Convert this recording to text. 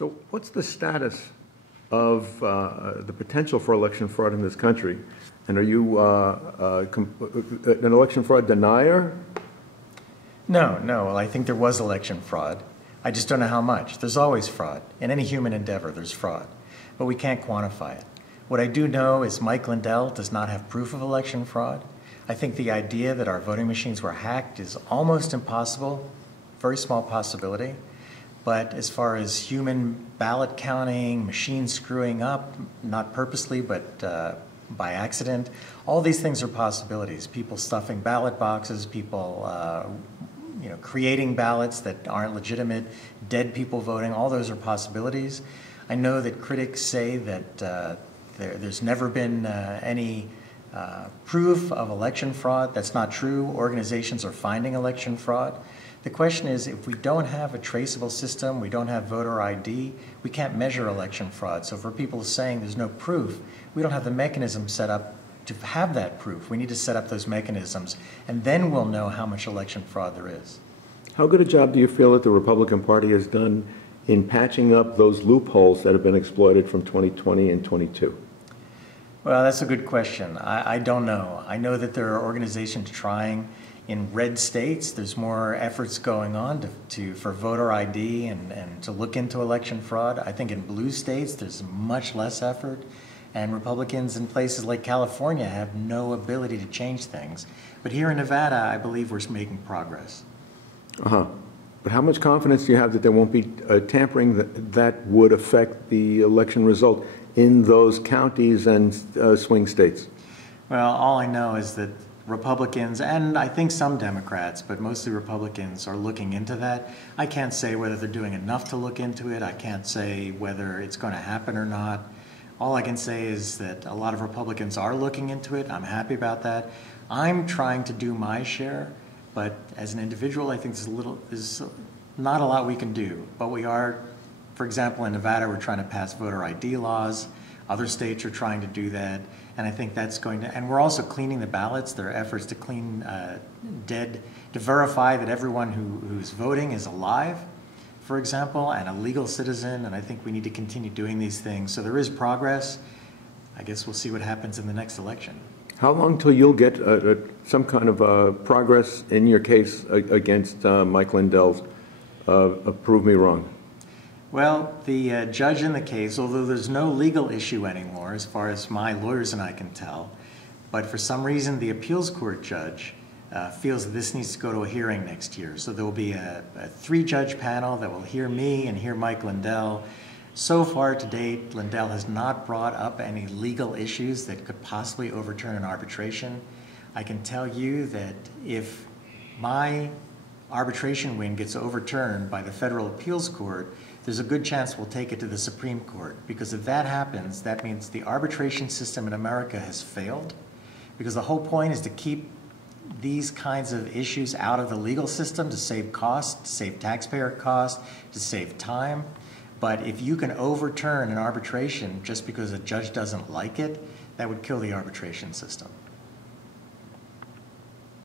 So what's the status of the potential for election fraud in this country? And are you an election fraud denier? No. Well, I think there was election fraud. I just don't know how much. There's always fraud. In any human endeavor, there's fraud. But we can't quantify it. What I do know is Mike Lindell does not have proof of election fraud. I think the idea that our voting machines were hacked is almost impossible, very small possibility. But as far as human ballot counting, machines screwing up, not purposely, but by accident, all these things are possibilities. People stuffing ballot boxes, people creating ballots that aren't legitimate, dead people voting, all those are possibilities. I know that critics say that there's never been any proof of election fraud. That's not true. Organizations are finding election fraud. The question is, if we don't have a traceable system, we don't have voter ID, we can't measure election fraud. So for people saying there's no proof, we don't have the mechanism set up to have that proof. We need to set up those mechanisms, and then we'll know how much election fraud there is. How good a job do you feel that the Republican Party has done in patching up those loopholes that have been exploited from 2020 and 22? Well, that's a good question. I don't know. I know that there are organizations trying. In red states, there's more efforts going on for voter ID and to look into election fraud. I think in blue states, there's much less effort. And Republicans in places like California have no ability to change things. But here in Nevada, I believe we're making progress. But how much confidence do you have that there won't be tampering that would affect the election result in those counties and swing states? Well, all I know is that Republicans, and I think some Democrats, but mostly Republicans, are looking into that. I can't say whether they're doing enough to look into it. I can't say whether it's going to happen or not. All I can say is that a lot of Republicans are looking into it. I'm happy about that. I'm trying to do my share, but as an individual, I think there's not a lot we can do. But we are, for example, in Nevada, we're trying to pass voter ID laws. Other states are trying to do that. And I think that's going to, and we're also cleaning the ballots. There are efforts to clean to verify that everyone who's voting is alive, for example, and a legal citizen. And I think we need to continue doing these things. So there is progress. I guess we'll see what happens in the next election. How long till you'll get some kind of progress in your case against Mike Lindell's prove me wrong? Well, the judge in the case, although there's no legal issue anymore, as far as my lawyers and I can tell, but for some reason the appeals court judge feels that this needs to go to a hearing next year. So there will be a three-judge panel that will hear me and hear Mike Lindell. So far to date, Lindell has not brought up any legal issues that could possibly overturn an arbitration. I can tell you that if my arbitration win gets overturned by the federal appeals court, there's a good chance we'll take it to the Supreme Court, because if that happens, that means the arbitration system in America has failed, because the whole point is to keep these kinds of issues out of the legal system to save costs, to save taxpayer costs, to save time. But if you can overturn an arbitration just because a judge doesn't like it, that would kill the arbitration system.